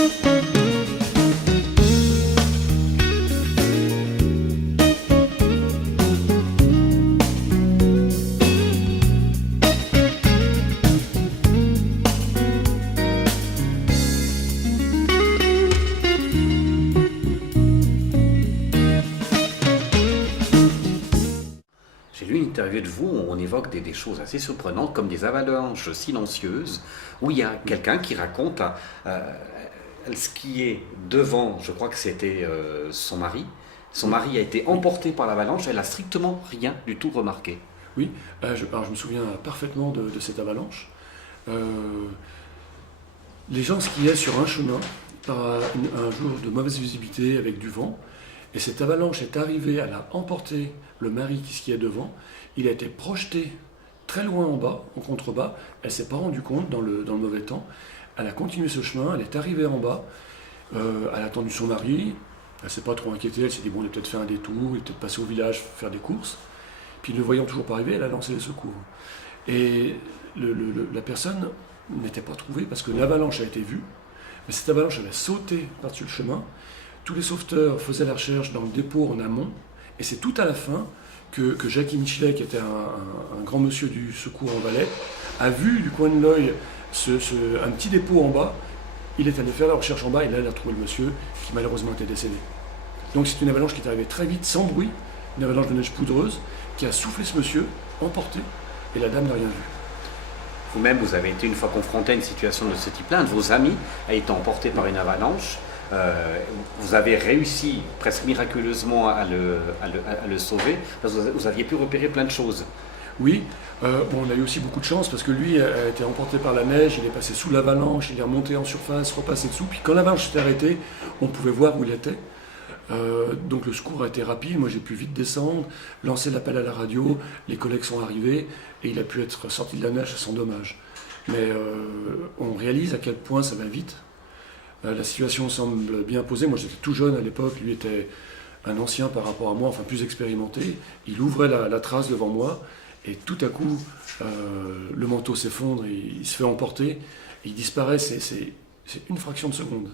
J'ai lu une interview de vous où on évoque des choses assez surprenantes comme des avalanches silencieuses où il y a quelqu'un qui raconte ce qui est devant, je crois que c'était son mari. Son mari a été emporté par l'avalanche, elle a strictement rien du tout remarqué. Oui, alors je me souviens parfaitement de cette avalanche. Les gens skiaient sur un chemin par un jour de mauvaise visibilité avec du vent. Et cette avalanche est arrivée, elle a emporté le mari qui skiait devant. Il a été projeté très loin en bas, en contrebas. Elle ne s'est pas rendue compte dans le mauvais temps. Elle a continué ce chemin, elle est arrivée en bas. Elle a attendu son mari. Elle ne s'est pas trop inquiétée. Elle s'est dit, bon, il a peut-être fait un détour, il est peut-être passé au village faire des courses. Puis, ne le voyant toujours pas arriver, elle a lancé les secours. Et la personne n'était pas trouvée parce que l'avalanche a été vue. Mais cette avalanche avait sauté par-dessus le chemin. Tous les sauveteurs faisaient la recherche dans le dépôt en amont, et c'est tout à la fin que Jackie Michelet, qui était un grand monsieur du secours en Valais, a vu du coin de l'œil un petit dépôt en bas. Il est allé faire la recherche en bas, et là il a trouvé le monsieur qui malheureusement était décédé. Donc c'est une avalanche qui est arrivée très vite, sans bruit, une avalanche de neige poudreuse, qui a soufflé ce monsieur, emporté, et la dame n'a rien vu. Vous-même, vous avez été une fois confronté à une situation de ce type-là. Un de vos amis a été emporté par une avalanche. Vous avez réussi presque miraculeusement à le sauver parce que vous aviez pu repérer plein de choses. Oui, on a eu aussi beaucoup de chance parce que lui a été emporté par la neige, il est passé sous l'avalanche, il est remonté en surface, repassé dessous, puis quand l'avalanche s'est arrêtée, on pouvait voir où il était. Donc le secours a été rapide, moi j'ai pu vite descendre, lancer l'appel à la radio, les collègues sont arrivés et il a pu être sorti de la neige sans dommage. Mais on réalise à quel point ça va vite. La situation semble bien posée. Moi, j'étais tout jeune à l'époque. Lui était un ancien par rapport à moi, enfin plus expérimenté. Il ouvrait la trace devant moi et tout à coup, le manteau s'effondre, il se fait emporter, et il disparaît. C'est une fraction de seconde.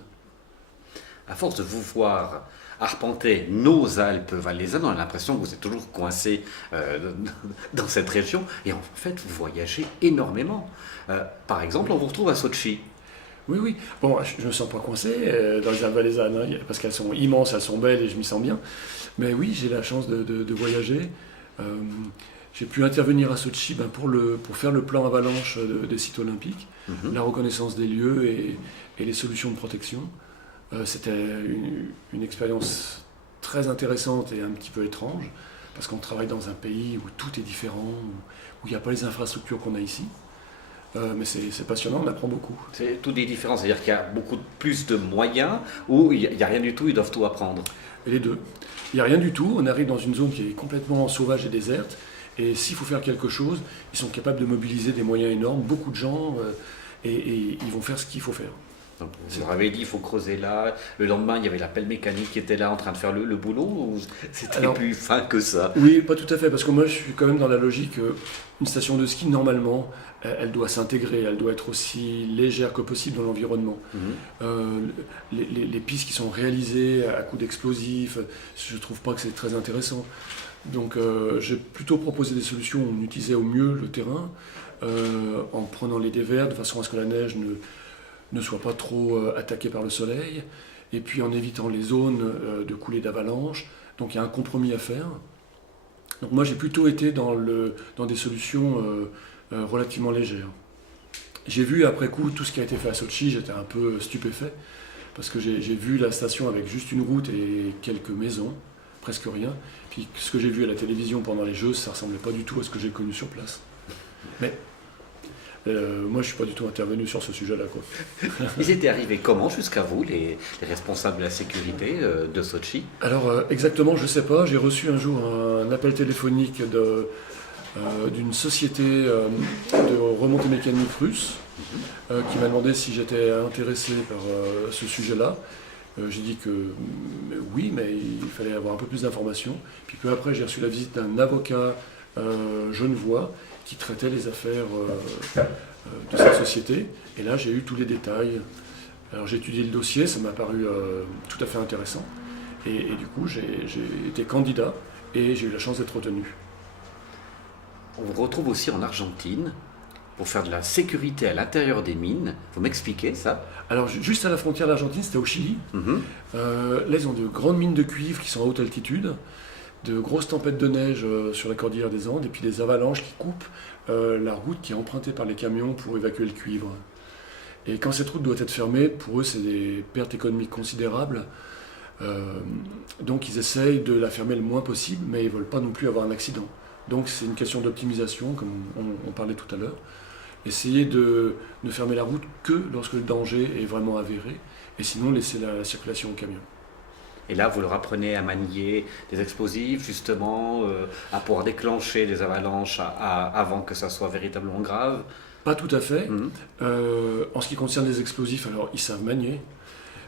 À force de vous voir arpenter nos Alpes valaisannes, on a l'impression que vous êtes toujours coincé dans cette région. Et en fait, vous voyagez énormément. Par exemple, on vous retrouve à Sotchi. Oui, oui. Bon, je ne me sens pas coincé dans les Alpes valaisannes, hein, parce qu'elles sont immenses, elles sont belles et je m'y sens bien. Mais oui, j'ai la chance de voyager. J'ai pu intervenir à Sotchi pour faire le plan avalanche des sites olympiques, la reconnaissance des lieux et les solutions de protection. C'était une expérience très intéressante et un petit peu étrange, parce qu'on travaille dans un pays où tout est différent, où il n'y a pas les infrastructures qu'on a ici. Mais c'est passionnant, on apprend beaucoup. C'est tout est différent, c'est-à-dire qu'il y a beaucoup plus de moyens ou il n'y a rien du tout, ils doivent tout apprendre. Et les deux. Il n'y a rien du tout, on arrive dans une zone qui est complètement sauvage et déserte, et s'il faut faire quelque chose, ils sont capables de mobiliser des moyens énormes, beaucoup de gens, et ils vont faire ce qu'il faut faire. Donc, vous leur avez dit il faut creuser là, le lendemain il y avait la pelle mécanique qui était là en train de faire le boulot, ou c'était plus fin que ça? Oui, pas tout à fait, parce que moi je suis quand même dans la logique, une station de ski normalement, elle doit s'intégrer, elle doit être aussi légère que possible dans l'environnement. Les pistes qui sont réalisées à coups d'explosifs, je ne trouve pas que c'est très intéressant. Donc j'ai plutôt proposé des solutions où on utilisait au mieux le terrain, en prenant les dévers de façon à ce que la neige ne soit pas trop attaquée par le soleil, et puis en évitant les zones de coulée d'avalanche. Donc il y a un compromis à faire. Donc moi j'ai plutôt été dans des solutions relativement légères. J'ai vu après coup tout ce qui a été fait à Sotchi, j'étais un peu stupéfait, parce que j'ai vu la station avec juste une route et quelques maisons, presque rien. Puis ce que j'ai vu à la télévision pendant les Jeux, ça ressemblait pas du tout à ce que j'ai connu sur place. Mais moi, je ne suis pas du tout intervenu sur ce sujet-là, quoi. Ils étaient arrivés comment jusqu'à vous, les responsables de la sécurité de Sotchi? Alors, exactement, je ne sais pas. J'ai reçu un jour un appel téléphonique d'une société de remontée mécanique russe qui m'a demandé si j'étais intéressé par ce sujet-là. J'ai dit que oui, mais il fallait avoir un peu plus d'informations. Puis peu après, j'ai reçu la visite d'un avocat genevois qui traitait les affaires de cette société. Et là, j'ai eu tous les détails. Alors j'ai étudié le dossier, ça m'a paru tout à fait intéressant. Et du coup, j'ai été candidat et j'ai eu la chance d'être retenu. On vous retrouve aussi en Argentine pour faire de la sécurité à l'intérieur des mines. Vous m'expliquez ça? Alors juste à la frontière d'Argentine, c'était au Chili. Là, ils ont de grandes mines de cuivre qui sont à haute altitude, de grosses tempêtes de neige sur la cordillère des Andes, et puis des avalanches qui coupent la route qui est empruntée par les camions pour évacuer le cuivre. Et quand cette route doit être fermée, pour eux, c'est des pertes économiques considérables. Donc ils essayent de la fermer le moins possible, mais ils ne veulent pas non plus avoir un accident. Donc c'est une question d'optimisation, comme on parlait tout à l'heure. Essayer de ne fermer la route que lorsque le danger est vraiment avéré, et sinon laisser la circulation aux camions. Et là, vous leur apprenez à manier des explosifs, justement, à pouvoir déclencher des avalanches avant que ça soit véritablement grave. Pas tout à fait. En ce qui concerne les explosifs, alors ils savent manier.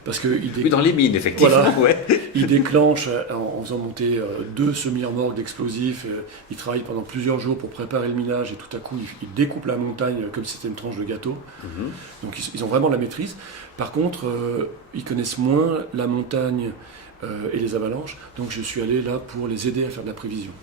Parce que oui, dans les mines, effectivement. Voilà, ouais. Ils déclenchent en faisant monter 2 semi-remorques d'explosifs. Ils travaillent pendant plusieurs jours pour préparer le minage et tout à coup, ils découpent la montagne comme si c'était une tranche de gâteau. Donc ils ont vraiment la maîtrise. Par contre, ils connaissent moins la montagne et les avalanches. Donc je suis allé là pour les aider à faire de la prévision.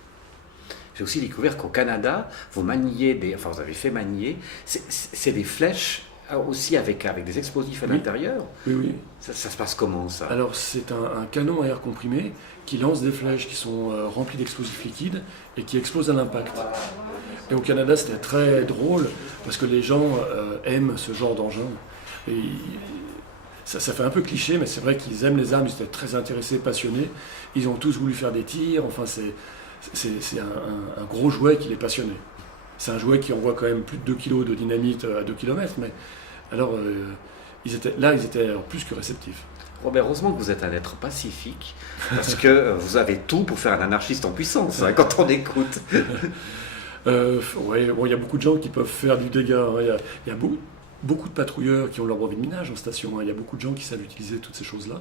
J'ai aussi découvert qu'au Canada, vous avez fait manier, c'est des flèches aussi avec des explosifs à l'intérieur. Oui. Ça se passe comment, ça? Alors c'est un canon à air comprimé qui lance des flèches qui sont remplies d'explosifs liquides et qui explosent à l'impact. Et au Canada c'était très drôle parce que les gens aiment ce genre d'engin. Et ça fait un peu cliché, mais c'est vrai qu'ils aiment les armes, ils étaient très intéressés, passionnés. Ils ont tous voulu faire des tirs, enfin c'est un gros jouet qui les passionnait. C'est un jouet qui envoie quand même plus de 2 kg de dynamite à 2 km, mais alors ils étaient plus que réceptifs. Robert, heureusement que vous êtes un être pacifique, parce que vous avez tout pour faire un anarchiste en puissance, quand on écoute. Ouais, il y a beaucoup de gens qui peuvent faire du dégât. Il y a beaucoup de patrouilleurs qui ont leur brevet de minage en station. Il y a beaucoup de gens qui savent utiliser toutes ces choses-là.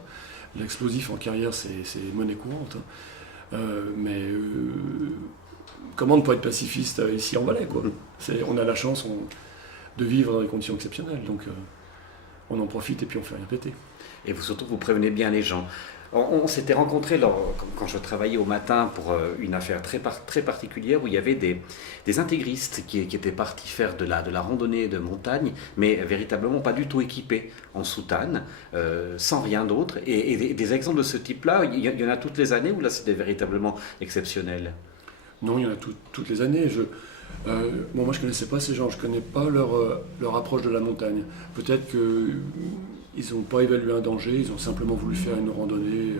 L'explosif en carrière, c'est monnaie courante. Comment ne pas être pacifiste ici en Valais, quoi. On a la chance de vivre dans des conditions exceptionnelles, donc on en profite et puis on fait rien péter. Et surtout, vous prévenez bien les gens. On s'était rencontrés quand je travaillais au matin pour une affaire très particulière où il y avait des intégristes qui étaient partis faire de la randonnée de montagne, mais véritablement pas du tout équipés, en soutane, sans rien d'autre. Et des exemples de ce type-là, il y en a toutes les années ou là c'était véritablement exceptionnel? Non, il y en a toutes les années. Moi je ne connaissais pas ces gens, je ne connais pas leur approche de la montagne. Peut-être qu'ils n'ont pas évalué un danger, ils ont simplement voulu faire une randonnée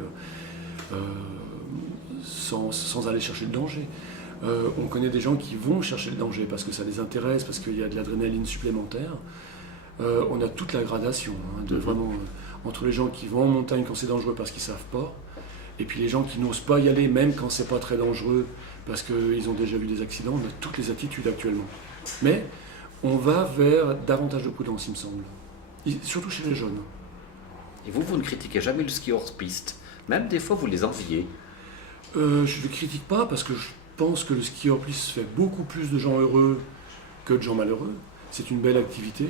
sans aller chercher le danger. On connaît des gens qui vont chercher le danger parce que ça les intéresse, parce qu'il y a de l'adrénaline supplémentaire. On a toute la gradation, vraiment, entre les gens qui vont en montagne quand c'est dangereux parce qu'ils ne savent pas, et puis les gens qui n'osent pas y aller même quand c'est pas très dangereux parce qu'ils ont déjà vu des accidents. On a toutes les attitudes actuellement. Mais on va vers davantage de prudence, il me semble. Surtout chez les jeunes. Et vous ne critiquez jamais le ski hors piste. Même des fois, vous les enviez. Je ne le critique pas parce que je pense que le ski hors piste fait beaucoup plus de gens heureux que de gens malheureux. C'est une belle activité.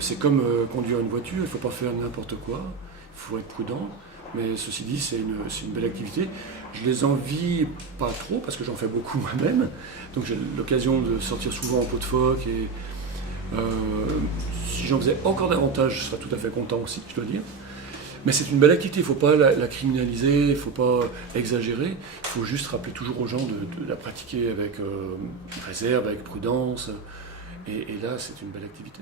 C'est comme conduire une voiture, il ne faut pas faire n'importe quoi. Il faut être prudent. Mais ceci dit, c'est une belle activité. Je les envie pas trop parce que j'en fais beaucoup moi-même. Donc j'ai l'occasion de sortir souvent en peau de phoque. Et si j'en faisais encore davantage, je serais tout à fait content aussi, je dois dire. Mais c'est une belle activité, il ne faut pas la criminaliser, il ne faut pas exagérer. Il faut juste rappeler toujours aux gens de la pratiquer avec réserve, avec prudence. Et là, c'est une belle activité.